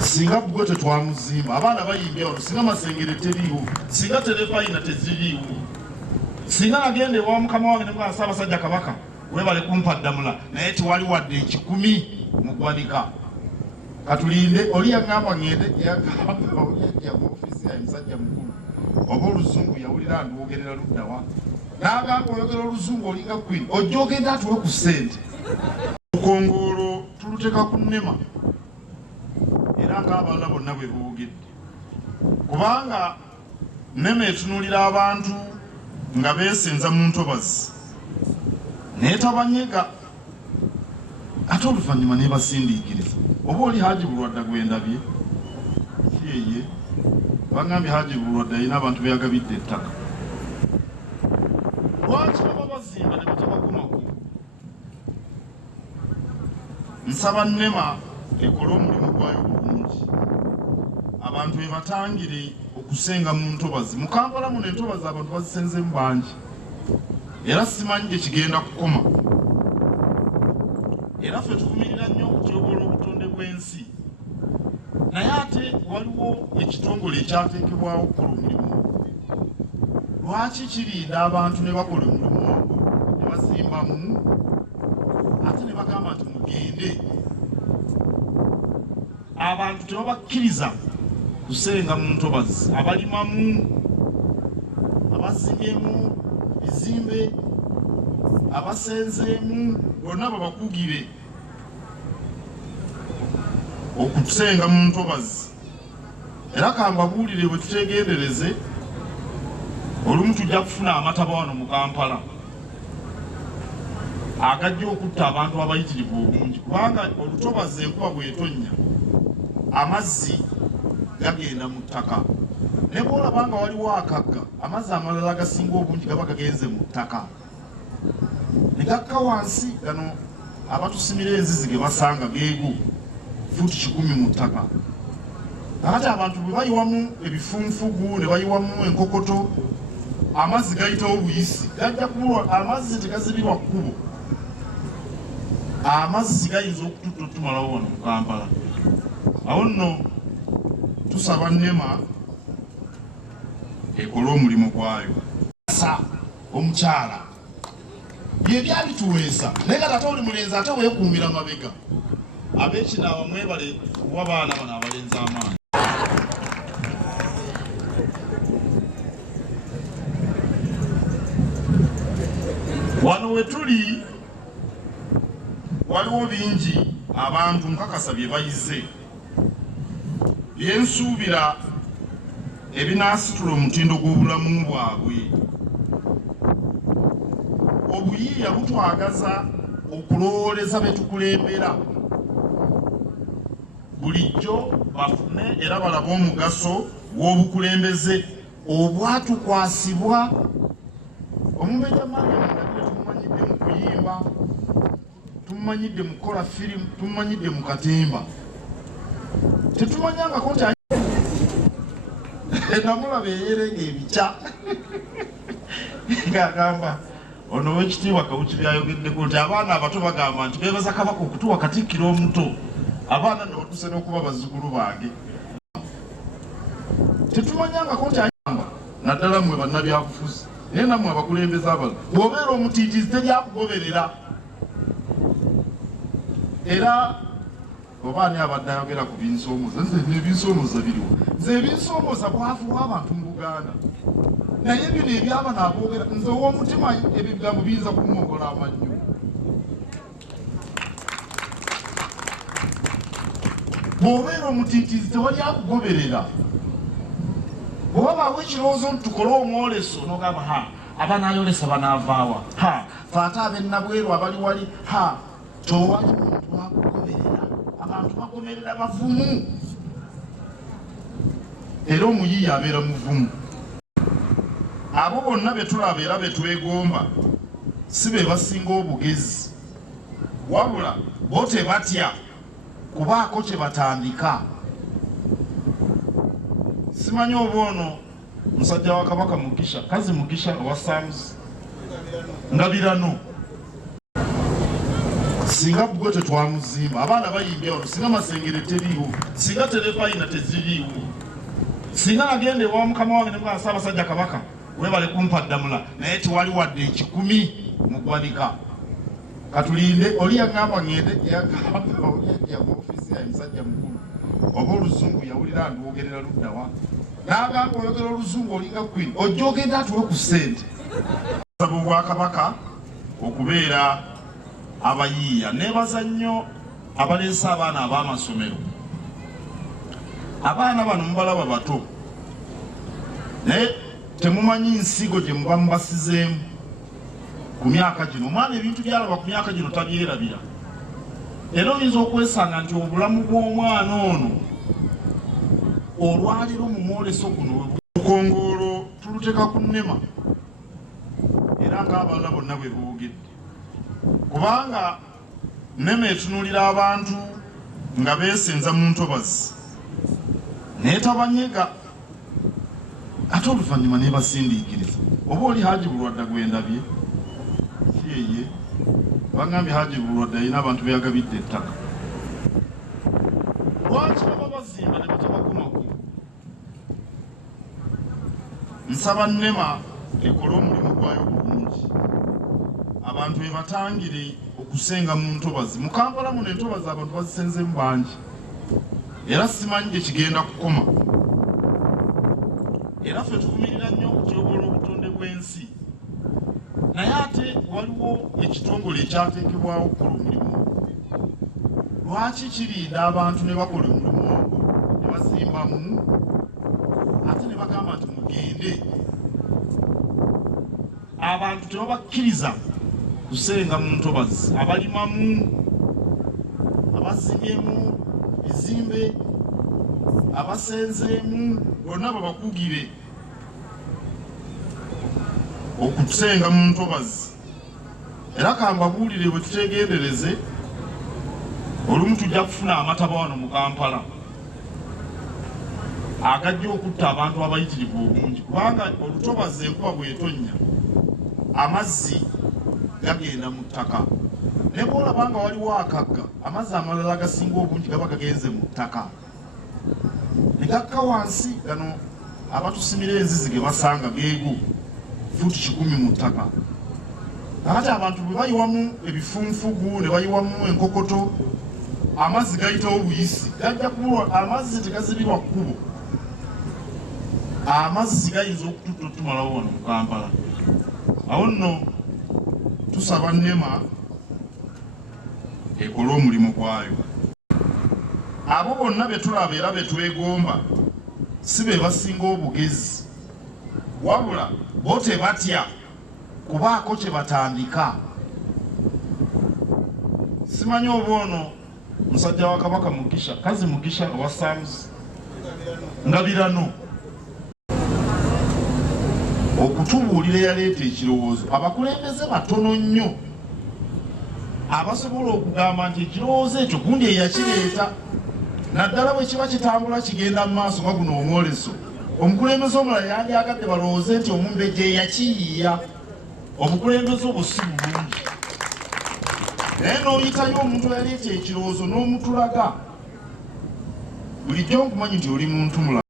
singa bwe tetwamuzimba abaana bayimbya olwo singa masengere teriiwo singa terefayina teziriiwo singa nagende ewa mukama wange ne mugamba Ssaabasajja Kabaka webale kumpa ddamula naye tewali wadde ekikumi mu ggwanika katulinde oli yagamba ngende yagamba oli yajja mu ofiisi ya musajja mukulu oba oluzungu yawulira ndwogerera luddawa n'agamba oyogera oluzungu olinga kwini ojja ogenda atuwe ku ssente olukongolo tuluteka ku nnema era ng'abalala bonna bwe boogedde kubanga nnema etunuulira abantu nga beesenza mu ntobazi naye tabanyega ate oluvannyuma nebasindiikiriza oba oli Haji Bulwadda gwendabye kiyeye bangambye Haji Bulwadda alina abantu beyagabidde ettaka lwaki baba bazimba ne batabakomako nsaba nnema ekole omulimu gwayo bulungi abantu bebatangire okusenga mu ntobazi mu Kampala muno entobazi abantu bazisenzemu bangi era simanyi gye kigenda kukoma era ffe tuvumirira nnyo okutyoboola obutonde bw'ensi naye ate waliwo ekitongole ekyateekebwawo okukola omulimu lwaki kirinda abantu ne bakola omulimu ogwo ne bazimbamu ate ne bagamba nti mugende abantu tebabakkiriza kusenga mu ntobazi abalimamu abazimbyemu bizimbe abasenzeemu bonna babakugire okusenga mu ntobazi era kambabuulire bwe tutegendereze olumu tujja kufuna amataba wano mu Kampala agajja okutta abantu abayitirivu obungi kubanga olutobazi enkuba bw'etonnya amazzi gagenda mu ttaka ne bw'olabanga waliwo akagga amazzi amalala agasinga obungi gaba gagenze mu ttaka ne gakka wansi gano abatusimira enzizi ge basanga geego fuuti 10 mu ttaka kakati abantu bwe bayiwamu ebifunfugu ne bayiwamu enkokoto amazzi gayitawo buyisi gajja kubulwa amazzi tegazibirwa kkubo amazzi gayinza okututta otumalawo wano mu Kampala awo nno tusaba nnema ekole omulimu gwayo sa omukyala bye byabituweesa naye kati ate oli mulenzi ate weekuumira mabega ab'ekinaaba mwebale kuwa baana bano abalenzi amaanyi wano we tuli waliwo bingi abantu nkakasa bye bayize byensuubira ebinaasitula omutindo gw'obulamu bwabwe obuyiiya butwagaza okulowooleza be tukulembera bulijjo bafune era balabe omugaso gw'obukulembeze obwatukwasibwa omumbejja Mariam Ndabire tumumanyidde mu kuyimba tumumanyidde mu kukola firimu tumumanyidde mu katimba tetumanyangako nti enamulaba eyerenga ebikya ng'agamba ono w'ekitiibwa Kawuki byayogeddeko nti abaana abato bagamba nti beebaza Kabaka okutuwa Katikkiro omuto abaana n'otuse n'okuba bazzukulu bange tetumanyangako nti ayamba naddala mmwe bannabyabufuzi naye nammwe abakulembeze abalala bw'obeera omutiitiizi teryakugoberera era oba ani abadde ayogera ku binsoomoza nze n'ebinsoomoza biriwo nze ebinsoomoza bwavu w'abantu mu Buganda naye bino ebyaba n'aboogera nze ow'omutima ebyo bigambo biyinza kumwogola amannyo bw'obeera omutiitiizi tewali akugoberera bw'oba baawe ekirowoozo nti tukole omwoleso n'ogamba ha abanaayolesa banaavaawa ha fe ate ab'ennabweru abali wali ha towali muntu akugoberera abantu bagomerera bavumu era omuyiiya abeera muvumu abo bonna be tulaba era be twegomba si be basinga obugezi wabula bo tebatya kubaako kye batandika simanyi oba ono musajja wa Kabaka Mugisha kazi Mugisha owa Saamusi Ngabirano singa bugwe tetwamuzimba abaana bayimbya wano singa masengere teriiwo singa terefayina teziriiwo singa nagende ewa mukama wange nemugamba Ssaabasajja Kabaka webale kumpa ddamula naye tewali wadde ekikumi mu ggwanika katulinde oli yaŋŋamba ŋŋende yagamba oyajja mu ofiisi ya musajja mukulu oba oluzungu yawulira ndwogerera luddawa n'agamba oyogera oluzungu olinga kwini ojja ogenda atuwe ku ssente saba obwakabaka okubeera abayiiya nebaza nnyo abaleese abaana ab'amasomero abaana bano mubalaba bato naye temumanyi nsigo gye muba mubasizeemu ku myaka gino omwana ebintu byalaba ku myaka gino tabyerabira era oyinza okwesanga nti obulamu bw'omwana ono olwaliro mu mwoleso guno olukongolo tuluteka ku nnema era ng'abalala bonna bwe boogedde kubanga nnema etunuulira abantu nga beesenza mu ntobazi naye tabanyega ate oluvannyuma nebasindiikiriza oba oli Haji Bulwadda gwendabye kiyeye bagambye Haji Bulwadda alina abantu beyagabidde ettaka lwaki baba bazimba ne batabakomako nsaba nnema ekole omulimu gwayo bulungi abantu bebatangire okusenga mu ntobazi mu Kampala muno entobazi abantu bazisenzemu bangi era simanyi gye kigenda kukoma era ffe tuvumirira nnyo okutyoboola obutonde bw'ensi naye ate waliwo ekitongole ekyateekebwawo okukola omulimu lwaki kirinda abantu ne bakola omulimu ogwo ne bazimbamu ate ne bagamba nti mugende abantu tebabakkiriza kusenga mu ntobazi abalimamu abazibyemu bizimbe abasenzeemu bonna babakugire okusenga mu ntobazi era kambabuulire bwe tutegendereze olumu tujja kufuna amataba wano mu Kampala agajja okutta abantu abayitirivu obungi kubanga olutobazi enkuba bwetonnya amazzi gagenda mu ttaka ne bwolabanga waliwo akagga amazzi amalala agasinga obungi gaba gagenze mu ttaka ne gakka wansi gano abatusimira enzizi ge basanga geego fuuti 10 mu ttaka ate abantu bwe bayiwamu ebifunfugu ne bayiwamu enkokoto amazzi gayitawo buyisi gajja kubulwa amazzi tegazibirwa kkubo amazzi gayinza okututta otumalawo wano mu Kampala awo nno tusaba nnema ekole omulimu gwayo abo bonna betulaba era betwegomba si be basinga obugezi wabula bo tebatya kubaako kye batandika simanyi oba ono musajja wa Kabaka Mugisha kazi Mugisha owa Samusi Ngabirano okutubuulira yaleeta ekirowoozo abakulembeze batono nnyo abasobola okugamba nti ekirowoozo ekyo gundi eyakireeta naddala bwe kiba kitambula kigenda mu maaso nga guno omwoleso omukulembeze omulala yandyagadde balowooze nti omumbejja yakiyiiya obukulembeze obwo si bulungi naye n'oyitayo omuntu eyaleeta ekirowoozo n'omutulaga bulijjo nkumanyi nti oli muntu mulala